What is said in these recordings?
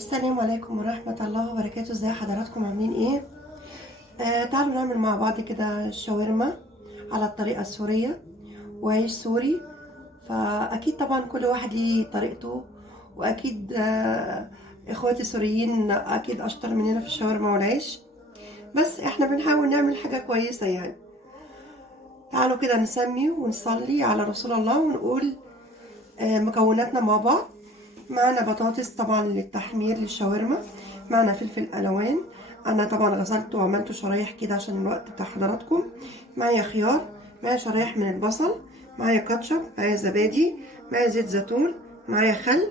السلام عليكم ورحمة الله وبركاته. ازي حضراتكم عاملين ايه؟ تعالوا نعمل مع بعض كده شاورما على الطريقة السورية وعيش سوري. فأكيد طبعا كل واحد ليه طريقته، وأكيد اخواتي السوريين أكيد أشطر مننا في الشاورما والعيش، بس احنا بنحاول نعمل حاجة كويسة يعني. تعالوا كده نسمي ونصلي على رسول الله ونقول مكوناتنا مع بعض. معانا بطاطس طبعا للتحمير للشاورما، معانا فلفل الوان، انا طبعا غسلته وعملته شرايح كده عشان الوقت بتاع حضراتكم. معايا خيار، معايا شرايح من البصل، معايا كاتشب، معايا زبادي، معايا زيت زيتون، معايا خل،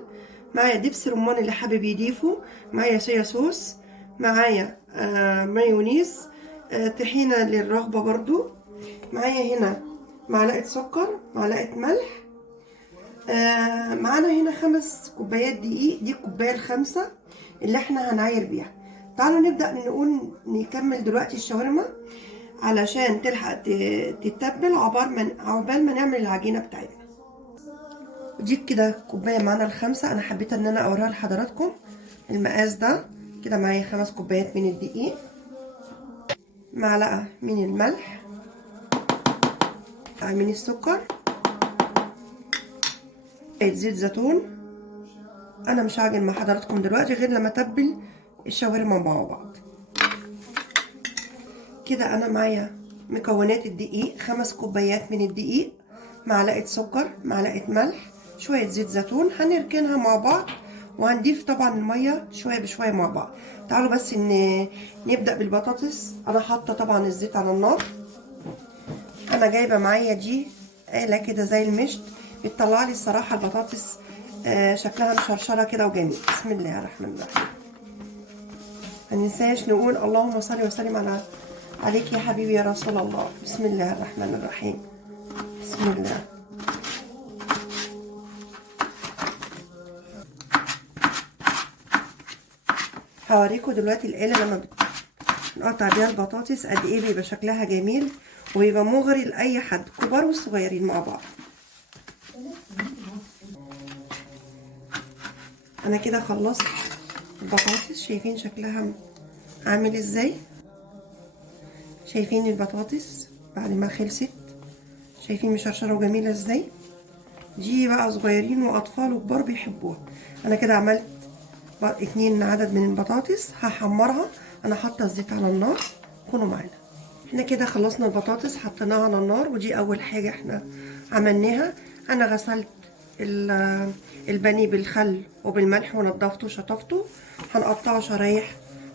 معايا دبس رمان اللي حابب يضيفه، معايا صويا صوص، معايا مايونيز، طحينه للرغبه برضو، معايا هنا معلقه سكر، معلقه ملح. معانا هنا 5 كوبايات دقيق، دي الكوبايه الخامسه اللي احنا هنعاير بيها. تعالوا نبدا نقول نكمل دلوقتي الشاورما علشان تلحق تتبل عقبال ما نعمل العجينه بتاعتنا. دي كده كوبايه معانا الخامسه، انا حبيت ان انا اوريها لحضراتكم المقاس ده. كده معايا 5 كوبايات من الدقيق، معلقه من الملح، من السكر، زيت زيتون. انا مش هعجن مع حضراتكم دلوقتي غير لما اتبل الشاورما مع بعض. كده انا معايا مكونات الدقيق: 5 كوبايات من الدقيق، معلقه سكر، معلقه ملح، شويه زيت زيتون. هنركنها مع بعض وهنضيف طبعا الميه شويه بشويه مع بعض. تعالوا بس نبدا بالبطاطس. انا حاطه طبعا الزيت على النار. انا جايبه معايا دي آلة كده زي المشط، بتطلع لي الصراحه البطاطس شكلها مشرشره كده وجميل. بسم الله الرحمن الرحيم. ما ننساش نقول اللهم صل وسلم عليك يا حبيبي يا رسول الله. بسم الله الرحمن الرحيم. بسم الله. هوريكم دلوقتي الآلة لما بنقطع بيها البطاطس قد ايه بيبقى شكلها جميل وبيبقى مغري لأي حد، كبار والصغيرين مع بعض. انا كده خلصت البطاطس، شايفين شكلها عامل ازاي؟ شايفين البطاطس بعد ما خلصت؟ شايفين مشرشره وجميله ازاي؟ دي بقى صغيرين واطفال وكبار بيحبوها. انا كده عملت 2 عدد من البطاطس هحمرها. انا حاطه الزيت على النار، كونوا معانا. احنا كده خلصنا البطاطس، حطيناها على النار، ودي اول حاجه احنا عملناها. انا غسلت البانيه بالخل وبالملح ونضفته وشطفته. هنقطعه شرايح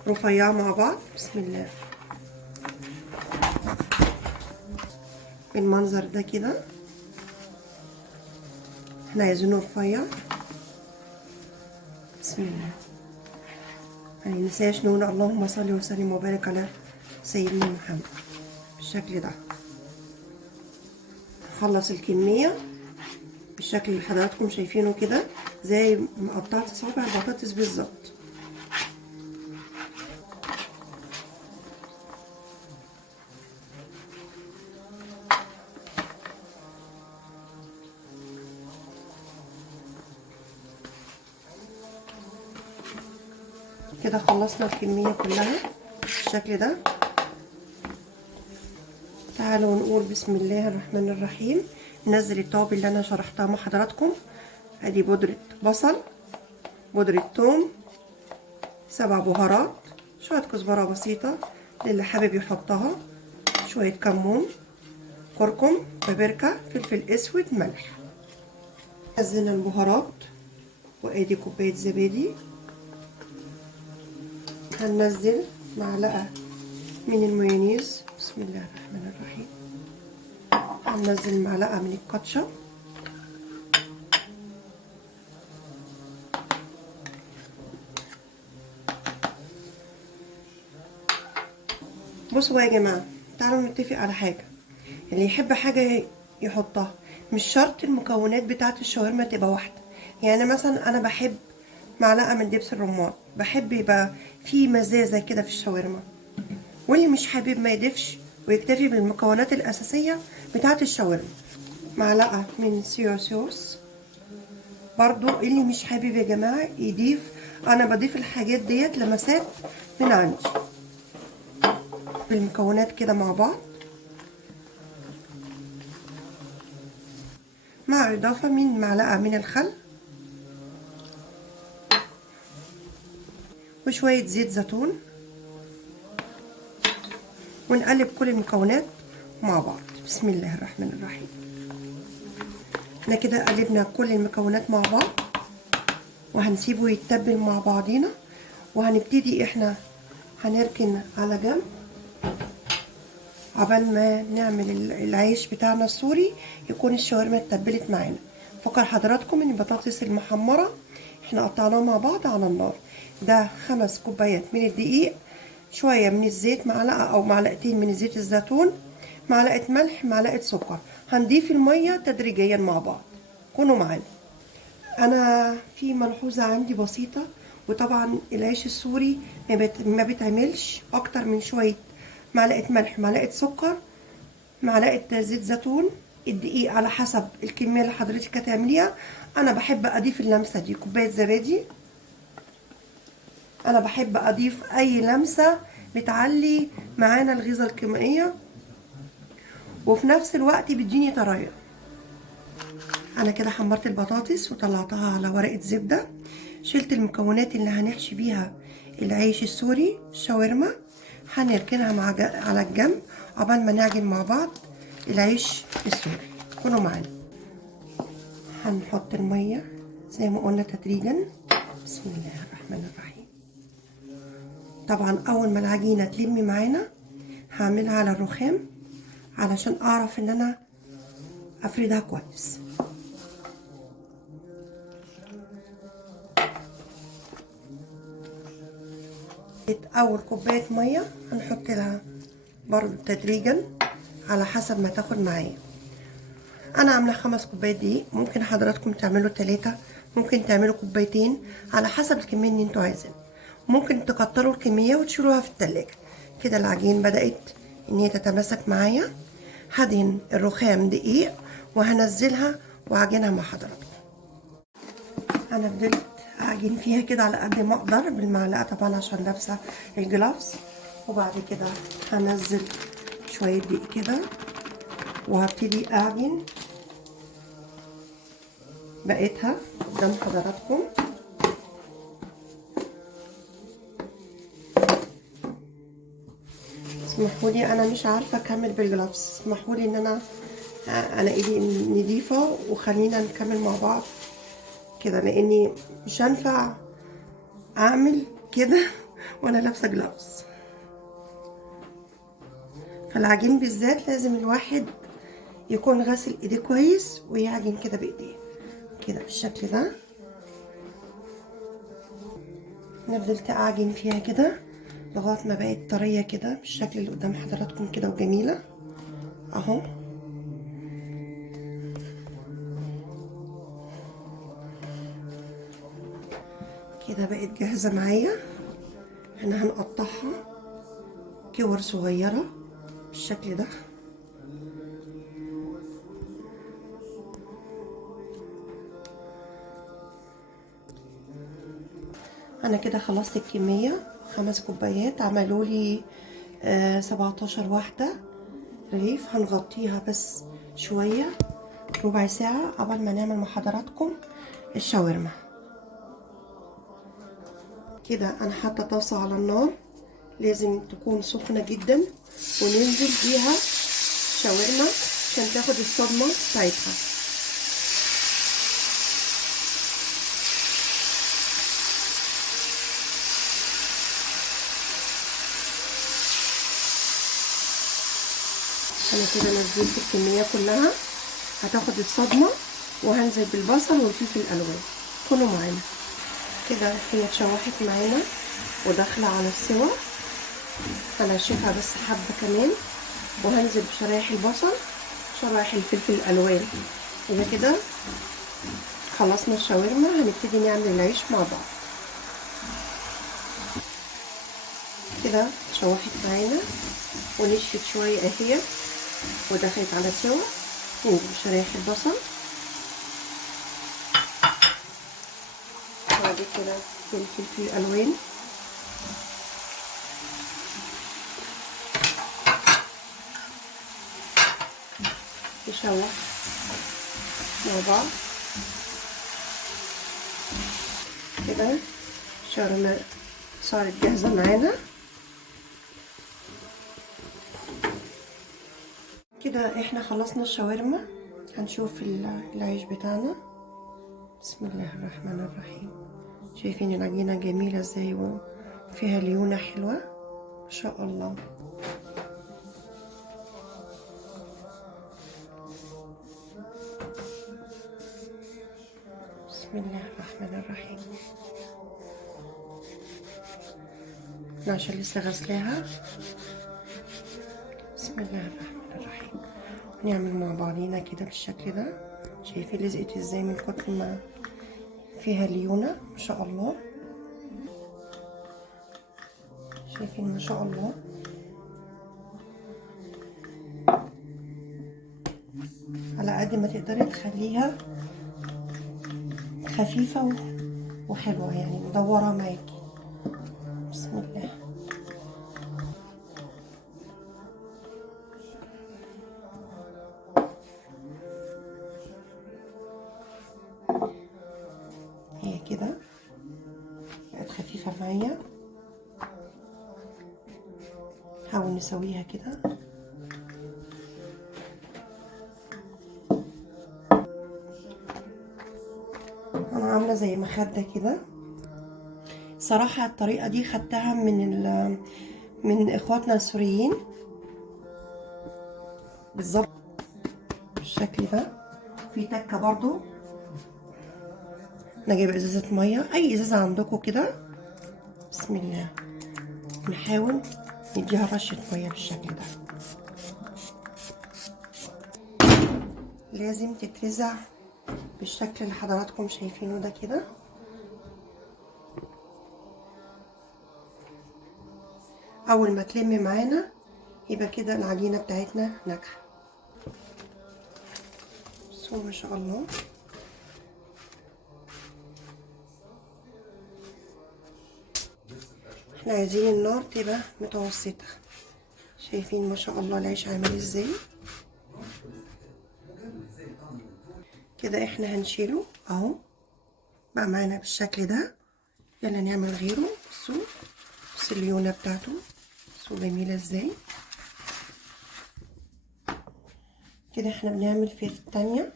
رفيعه مع بعض. بسم الله. بالمنظر ده كده، احنا عايزينه رفيع. بسم الله. ما ننساش نقول اللهم صل وسلم وبارك على سيدنا محمد بالشكل ده. نخلص الكميه بالشكل اللي حضراتكم شايفينه كده، زي مقطعه صوابع البطاطس بالظبط. كده خلصنا الكميه كلها بالشكل ده. تعالوا نقول بسم الله الرحمن الرحيم. ننزل التوابل اللي انا شرحتها مع حضراتكم. ادي بودرة بصل، بودرة ثوم، 7 بهارات، شوية كزبرة بسيطة للي حابب يحطها، شوية كمون، كركم، بابريكا، فلفل اسود، ملح. نزلنا البهارات، وادي كوباية زبادي. هننزل معلقة من المايونيز. بسم الله الرحمن الرحيم. هننزل معلقة من الكاتشب. بصوا بقى يا جماعة، تعالوا نتفق على حاجة. اللي يحب حاجة يحطها، مش شرط المكونات بتاعة الشاورما تبقى واحدة. يعني مثلا أنا بحب معلقة من دبس الرمان، بحب يبقى في مزازة كده في الشاورما. واللي مش حابب ما يضيفش ويكتفي بالمكونات الأساسية بتاعة الشاورما. معلقة من صويا صوص، برضو اللي مش حابب يا جماعة يضيف، انا بضيف الحاجات ديت لمسات من عندي بالمكونات كده مع بعض، مع اضافة من معلقة من الخل وشوية زيت زيتون، ونقلب كل المكونات مع بعض. بسم الله الرحمن الرحيم. احنا كده قلبنا كل المكونات مع بعض، وهنسيبه يتبل مع بعضينا، وهنبتدي احنا هنركن على جنب عبال ما نعمل العيش بتاعنا السوري، يكون الشاورما اتبلت معانا. فكر حضراتكم ان البطاطس المحمرة احنا قطعناها مع بعض على النار. ده 5 كوبايات من الدقيق، شوية من الزيت، معلقة او معلقتين من زيت الزيتون، معلقة ملح، معلقة سكر. هنضيف المية تدريجيا مع بعض، كونوا معانا. انا في ملحوظة عندي بسيطة، وطبعا العيش السوري ما بيتعملش اكتر من شوية معلقة ملح، معلقة سكر، معلقة زيت زيتون، الدقيق على حسب الكمية اللي حضرتك هتعمليها. انا بحب اضيف اللمسة دي كوباية زبادي، انا بحب اضيف اي لمسة بتعلي معانا الغذاء الكيميائية، وفي نفس الوقت بتديني طراية. انا كده حمرت البطاطس وطلعتها على ورقة زبدة، شلت المكونات اللي هنحشي بيها العيش السوري الشاورما، هنركنها على الجنب عقبال ما نعجن مع بعض العيش السوري. كونوا معانا. هنحط المية زي ما قلنا تدريجا. بسم الله الرحمن الرحيم. طبعا اول ما العجينة تلمي معانا هعملها على الرخام علشان اعرف ان انا افردها كويس. اول كوبايه ميه هنحط لها برضو تدريجا على حسب ما تاخد معايا. انا عامله 5 كوبايات دقيق، ممكن حضراتكم تعملوا 3، ممكن تعملوا كوبايتين على حسب الكميه اللي انتوا عايزينها. ممكن تكتروا الكميه وتشيلوها في التلاجة. كده العجين بدات ان هي تتماسك معايا. هدهن الرخام دقيق وهنزلها واعجنها مع حضراتكم. انا فضلت اعجن فيها كده على قد ما اقدر بالمعلقه طبعا عشان لابسه الجلافز، وبعد كده هنزل شويه دقيق كده وهبتدي اعجن بقيتها قدام حضراتكم. اسمحولي انا مش عارفه اكمل بالجلافز، اسمحولي ان انا ايدي نضيفه، وخلينا نكمل مع بعض كده، لاني مش هينفع اعمل كده وانا لابسه جلافز. فالعجين بالذات لازم الواحد يكون غاسل ايديه كويس ويعجن كده بايديه كده بالشكل ده. انا فضلت اعجن فيها كده لغايه ما بقت طريه كده بالشكل اللي قدام حضراتكم كده وجميله اهو. كده بقت جاهزه معايا. احنا هنقطعها كور صغيره بالشكل ده. انا كده خلصت الكميه، 5 كوبايات عملوا لي 17 واحده رغيف. هنغطيها بس شويه ربع ساعه قبل ما نعمل مع حضراتكم الشاورما. كده انا حاطه طاسه على النار لازم تكون سخنه جدا، وننزل بيها شاورما عشان تاخد الصدمه بتاعتها. انا كده نزلت الكميه كلها، هتاخد الصدمه، وهنزل بالبصل والفلفل الالوان. كلوا معانا. كده هي اتشوحت معانا وداخله على السوا، هنشوفها بس حبه كمان، وهنزل بشرايح البصل، شرايح الفلفل الالوان. يبقى كده خلصنا الشاورما. هنبتدي نعمل العيش مع بعض. كده اتشوحت معانا ونشفت شويه اهي ودخلت على سوا. ننزل بشرايح البصل بعد كده الفلفل الالوان، نشوح مع بعض كده. الشاورما صارت جاهزه معانا كده. احنا خلصنا الشاورما، هنشوف العيش بتاعنا. بسم الله الرحمن الرحيم. شايفين العجينة جميلة ازاي وفيها ليونة حلوة ما شاء الله. بسم الله الرحمن الرحيم. عشان لسه غسلاها. بسم الله الرحمن الرحيم. نعمل مع بعضينا كده بالشكل ده. شايفين لزقت ازاي من كتر ما فيها ليونة ما شاء الله. شايفين ما شاء الله. على قد ما تقدري تخليها خفيفة وحلوة، يعني مدورة معاكي. بسم الله. هي كده بقت خفيفة معايا. نحاول نسويها كده. انا عاملة زي مخدة كده. صراحة الطريقة دي خدتها من اخواتنا السوريين بالظبط بالشكل ده. في تكة برضو. انا جايبة ازازة مية، اي ازازة عندكم كده. بسم الله. نحاول نديها رشة مية بالشكل ده. لازم تترزع بالشكل اللي حضراتكم شايفينه ده كده. اول ما تلم معانا يبقى كده العجينة بتاعتنا ناجحة. بسم ما شاء الله. احنا عايزين النار تبقى متوسطة. شايفين ما شاء الله العيش عامل ازاي كده. احنا هنشيله اهو بقى معانا بالشكل ده. يلا نعمل غيره. بصوا الليونة بتاعته، بصوا جميلة ازاي كده. احنا بنعمل في التانية.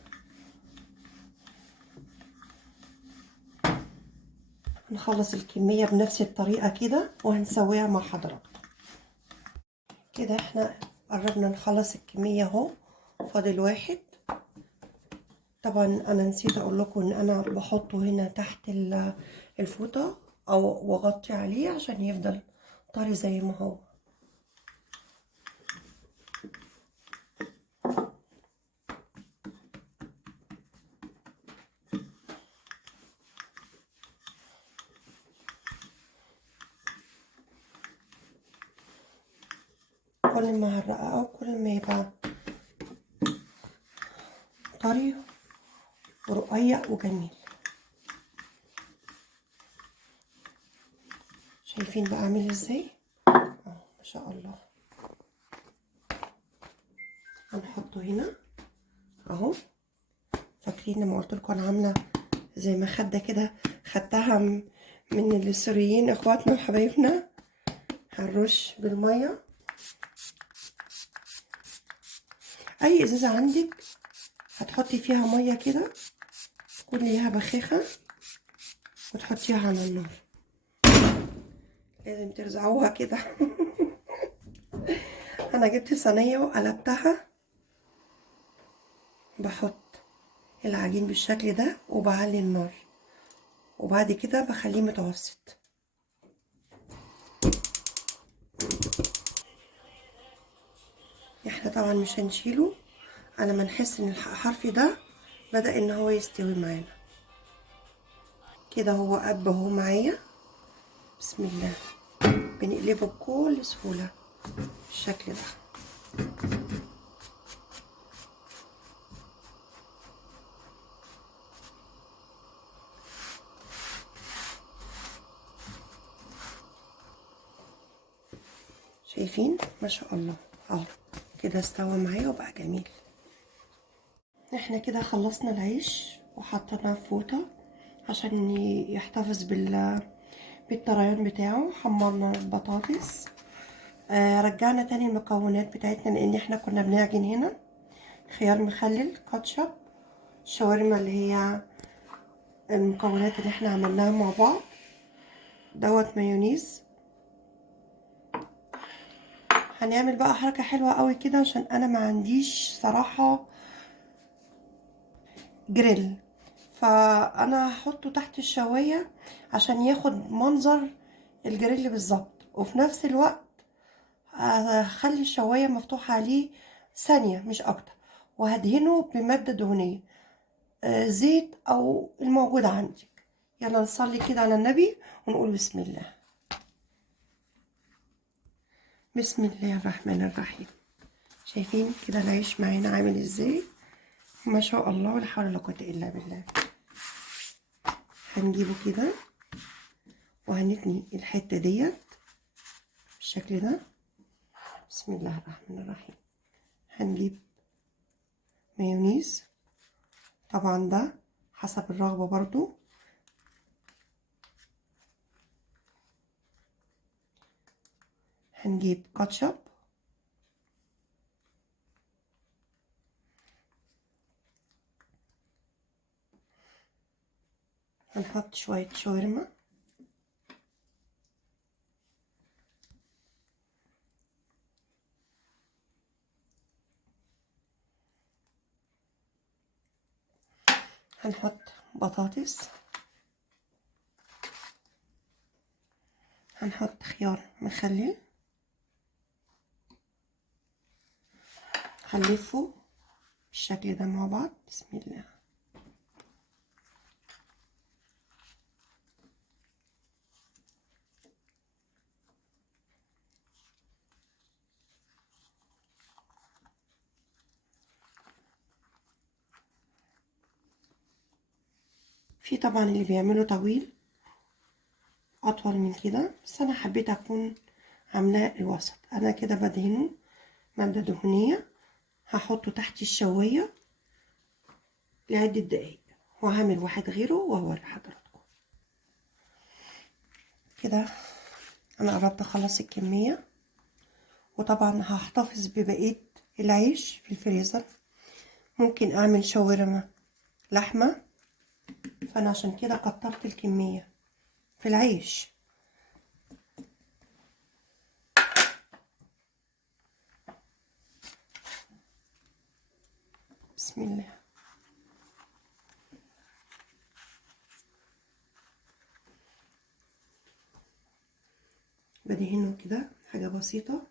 نخلص الكمية بنفس الطريقة كده وهنسويها مع حضراتكم كده. احنا قربنا نخلص الكمية اهو، فاضل واحد. طبعا انا نسيت اقول لكم ان انا بحطه هنا تحت الفوطة او واغطي عليه عشان يفضل طري زي ما هو. كل ما هنرققه كل ما يبقى طري ورقيق وجميل. شايفين بقى عامل ازاي اهو ما شاء الله. هنحطه هنا اهو. فاكرين لما قلت لكم انا عامله زي مخده كده، خدتها من السوريين اخواتنا وحبايبنا. هنرش بالميه. اي ازازه عندك هتحطي فيها ميه كده كليها بخاخه وتحطيها على النار. لازم ترزعوها كده. انا جبت صينيه وقلبتها. بحط العجين بالشكل ده وبعلي النار وبعد كده بخليه متوسط. احنا طبعا مش هنشيله على ما نحس ان الحرف ده بدأ ان هو يستوي معانا كده. هو قب اهو معايا. بسم الله. بنقلبه بكل سهولة بالشكل ده. شايفين ما شاء الله اهو كده استوى معايا وبقى جميل. احنا كده خلصنا العيش وحطيناه في فوطه عشان يحتفظ بالطريان بتاعه. حمرنا البطاطس، رجعنا تاني المكونات بتاعتنا لان احنا كنا بنعجن هنا. خيار مخلل، كاتشب، شاورما اللي هي المكونات اللي احنا عملناها مع بعض، دوت مايونيز. هنعمل بقى حركة حلوة قوي كده عشان انا ما عنديش صراحة جريل، فانا هحطه تحت الشواية عشان ياخد منظر الجريل بالظبط، وفي نفس الوقت هخلي الشواية مفتوحة عليه ثانية مش اكتر، وهدهنه بمادة دهنية، زيت او الموجود عندك. يلا نصلي كده على النبي ونقول بسم الله. بسم الله الرحمن الرحيم. شايفين كده العيش معانا عامل ازاي؟ ما شاء الله ولا حول ولا قوة الا بالله. هنجيبه كده وهنتني الحتة ديت بالشكل ده. بسم الله الرحمن الرحيم. هنجيب مايونيز، طبعا ده حسب الرغبة برضو. هنجيب كاتشب، هنحط شوية شاورما، هنحط بطاطس، هنحط خيار مخلل، هنلفه بالشكل ده مع بعض. بسم الله. في طبعا اللي بيعمله طويل اطول من كده، بس انا حبيت اكون عاملاه الوسط. انا كده بدهنه مادة دهنية، هحطه تحت الشواية لعدة دقايق، وهعمل واحد غيره وهوري حضراتكم. كده انا قربت اخلص الكمية، وطبعا هحتفظ ببقية العيش في الفريزر. ممكن اعمل شاورما لحمة، فانا عشان كده كترت الكمية في العيش. بسم الله. بدهنه كده حاجة بسيطة.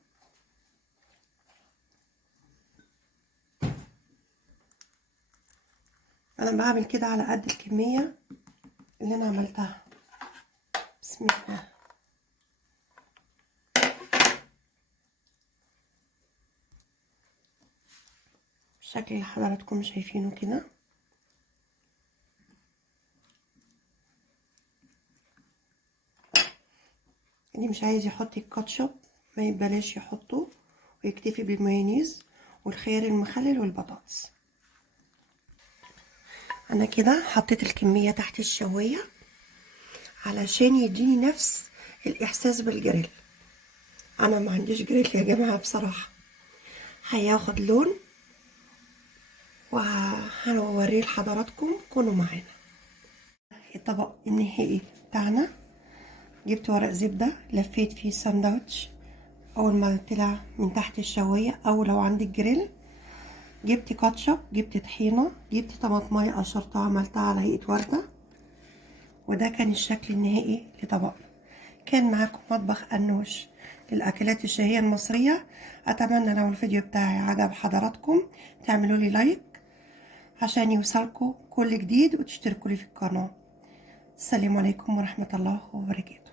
انا بعمل كده على قد الكمية اللي انا عملتها. بسم الله. الشكل اللي حضراتكم شايفينه كده. اللي مش عايز يحط الكاتشب ما يبلاش يحطه، ويكتفي بالمايونيز والخيار المخلل والبطاطس. انا كده حطيت الكمية تحت الشواية علشان يديني نفس الاحساس بالجريل. انا ما عنديش جريل يا جماعة بصراحة. هياخد لون وهوريه لحضراتكم، كونوا معانا. الطبق النهائي بتاعنا، جبت ورق زبدة لفيت فيه ساندوتش اول ما طلع من تحت الشواية، او لو عندك جريل جبت كاتشب، جبت طحينة، جبت طماطمايه قشرتها عملتها على هيئة وردة. وده كان الشكل النهائي لطبقنا. كان معاكم مطبخ أنوش للأكلات الشهية المصرية. أتمنى لو الفيديو بتاعي عجب حضراتكم تعملوا لي لايك عشان يوصلكم كل جديد، وتشتركوا لي في القناة. السلام عليكم ورحمة الله وبركاته.